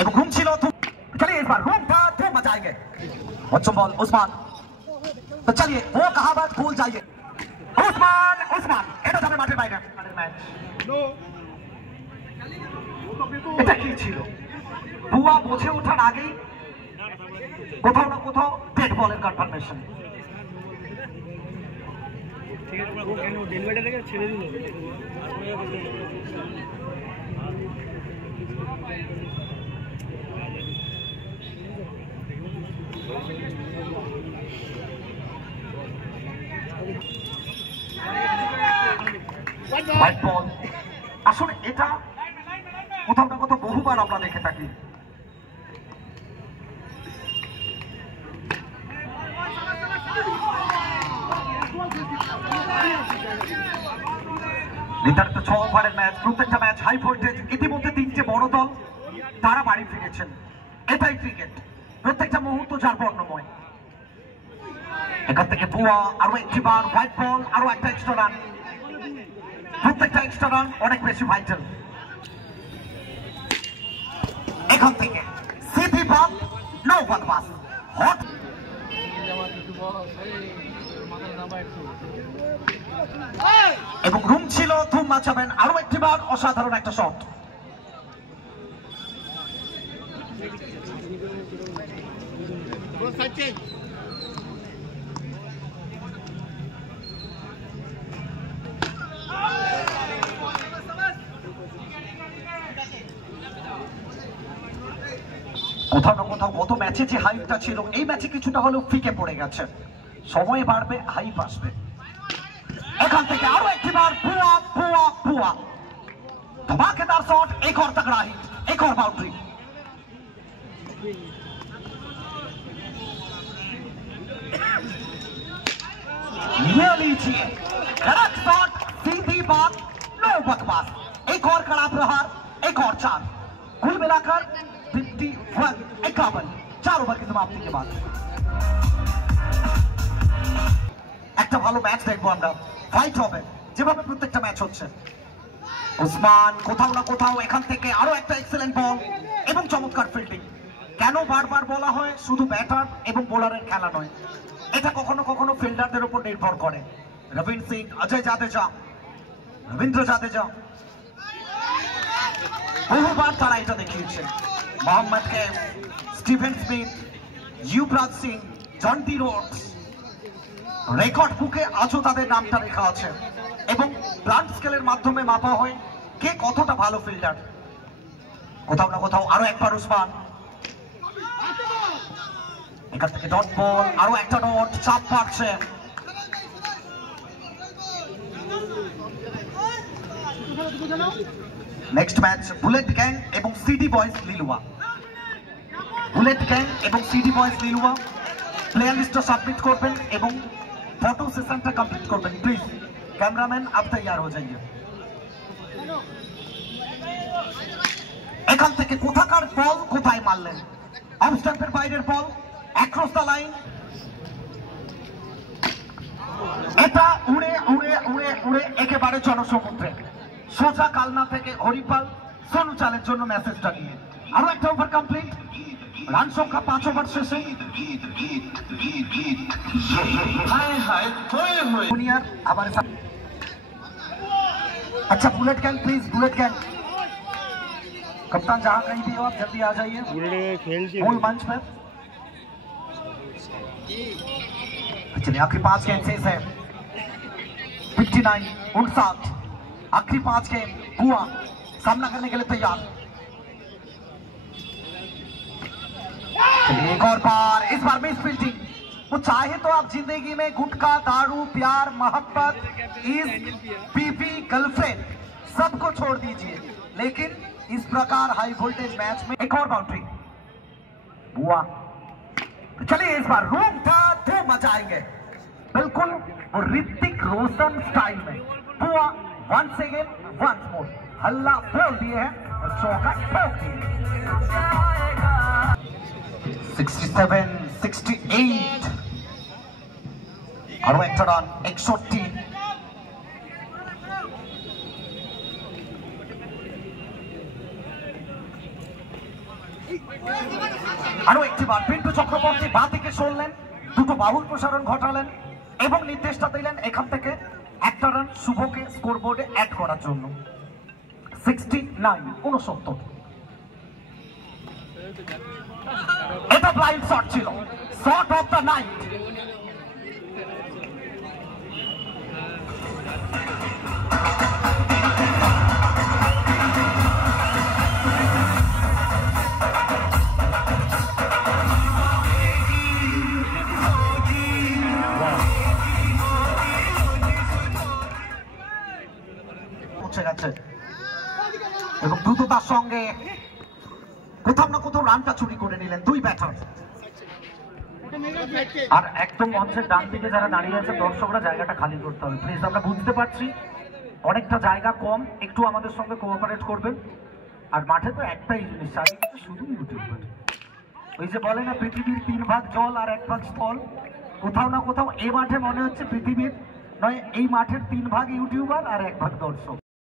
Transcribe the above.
एक घूम छिलो तुम, चलिए इस बार रूम था धूम मचाएंगे। बच्चों बॉल उस्मान, तो चलिए वो कहावत भूल जाइए। उस्मान उस्मान এটা যাবে মাঠের বাইরে। এটা কি ছিল? বুয়া বুঝে ওঠার আগেই কোথাও না কোথাও ডেড বলের কনফার্মেশন। ঠিক আছে, ও কেন ডেলিভারি থেকে ছেড়ে দিল? হোয়াইট বল, আসলে এটা কোথাও না কোথাও বহুবার আমরা দেখে থাকি। নির্ধারিত 6 ওভারের ম্যাচ, প্রত্যেকটা ম্যাচ হাই ভোল্টেজ। ইতিমধ্যে 3টে বড় দল তারা বাড়ি ফিরেছেন। এটাই ক্রিকেট, প্রত্যেকটা মুহূর্ত যার বর্ণময়। এখান থেকে বুয়া আরো একটি বার, হোয়াইট বল, আরো একটা এক্সট্রা রান। প্রত্যেকটা এক্সট্রা রান অনেক বেশি ভাইটাল। এখান থেকে সিধি বাদ, নো বদমাস, হট এবং রুম ছিল ধুম মাচাবেন। আরো একটি বার অসাধারণ একটা শট। কোথাও না কোথাও গত ম্যাচে যে হাইপটা ছিল এই ম্যাচে কিছুটা হলেও ফিকে পড়ে গেছে। সময় বাড়বে, হাইপ আসবে। এখান থেকে আরো একটি বার বুয়া বুয়া বুয়া, धमाकेदार शॉट, एक और तगड़ा हिट, एक और बाउंड्री। ये लीजिए कड़क शॉट, सीधी बात, नो बकवास। एक और कड़ा प्रहार, एक और 4। कुल मिलाकर 51 4 ओवर की समाप्ति के बाद একটা ভালো ম্যাচ দেখবো আমরা। ফাইট হবে যেভাবে প্রত্যেকটা ম্যাচ হচ্ছে। উসমান কোথাও না কোথাও এখান থেকে আরো একটা এক্সেলেন্ট বল এবং চমৎকার ফিল্ডিং। কেন বারবার বলা হয় শুধু ব্যাটার এবং বোলারের খেলা নয়, এটা কখনো কখনো ফিল্ডারদের উপর নির্ভর করে। রবীন্দ্র সিং, অজয় জাদেজা, রবীন্দ্র জাদেজা বহুবার তারা এটা দেখিয়েছে। Mohammad Kaif, Steven Smith, Yuvraj Singh, Jonty Rhodes, record বুকে আজও তাদের নামটা লেখা আছে এবং ব্লান্ট স্কেলের মাধ্যমে মাপা হয় কে কতটা ভালো ফিল্ডার। কোথাও না কোথাও আরো একবার উসমান, এখান থেকে ডট বল, আরো একটা ডট, চাপ পাচ্ছে। নেক্সট ম্যাচ বুলেট গ্যাং এবং CD boys Liluah. Bullet gang এবং সিডি বয়েজ লিলুয়া প্লেয়ার লিস্টটা সাবমিট করবেন এবং ফটো সেশনটা কমপ্লিট করবেন। প্লিজ कैमरामैन आप तैयार हो जाइए। এখান থেকে কোথাকার বল কোথায় মারলেন, অফ স্টাম্পের বাইরের বল, অ্যাক্রস দ্য লাইন। এটা উড়ে উড়ে উড়ে উড়ে একেবারে জনসমুদ্রে সোজা কালনা থেকে হরিপাল সোনু চালের জন্য মেসেজটা নিয়ে। আরো একটা ওভার কমপ্লিট, রান সংখ্যা 5 ওভার শেষে। আবার अच्छा bullet gang please, bullet gang कप्तान जहां कहीं भी हो आप जल्दी आ जाइए मूल मंच पर। चलिए आखिरी 5 गेंद शेष है। 59 59 आखिरी 5 गेंद। बुआ सामना करने के लिए तैयार। एक और बार, इस बार मिस फील्डिंग। वो चाहे तो आप जिंदगी में गुटखा, दारू, प्यार, मोहब्बत, बीवी, गर्लफ्रेंड सबको छोड़ दीजिए, लेकिन इस प्रकार हाई वोल्टेज मैच में एक और बाउंड्री। बुआ, तो चलिए इस बार रूम था धूम मचाएंगे, बिल्कुल वो ऋतिक रोशन स्टाइल में। बुआ वंस अगेन वंस मोर, हल्ला बोल दिए हैं और चौका ठोक दिए। 67 68 আরো একটা রান 61। আরো একটিবার পিন্টু চক্রবর্তী বাঁ দিকে সরলেন, দুটো বাহুর প্রসারণ ঘটালেন এবং নির্দেশটা দিলেন এখান থেকে একটা রান শুভকে স্কোরবোর্ডে অ্যাড করার জন্য। 69 এটা ব্লাইন্ড শট ছিল, শট অফ দ্য নাইট। গেছে এবং দ্রুততার সঙ্গে কোথাও না কোথাও রানটা চুরি করে নিলেন দুই ব্যাটার। আর একদম মঞ্চের ডান দিকে যারা দাঁড়িয়ে আছে দর্শকরা জায়গাটা খালি করতে হবে প্লিজ। আমরা বুঝতে পারছি অনেকটা জায়গা কম, একটু আমাদের সঙ্গে কোঅপারেট করবেন। আর মাঠে তো একটাই জিনিস, চারিদিকে শুধু ইউটিউবার। ওই যে বলে না পৃথিবীর 3 ভাগ জল আর 1 ভাগ স্থল, কোথাও না কোথাও এই মাঠে মনে হচ্ছে পৃথিবীর নয়, এই মাঠের 3 ভাগ ইউটিউবার আর 1 ভাগ দর্শক।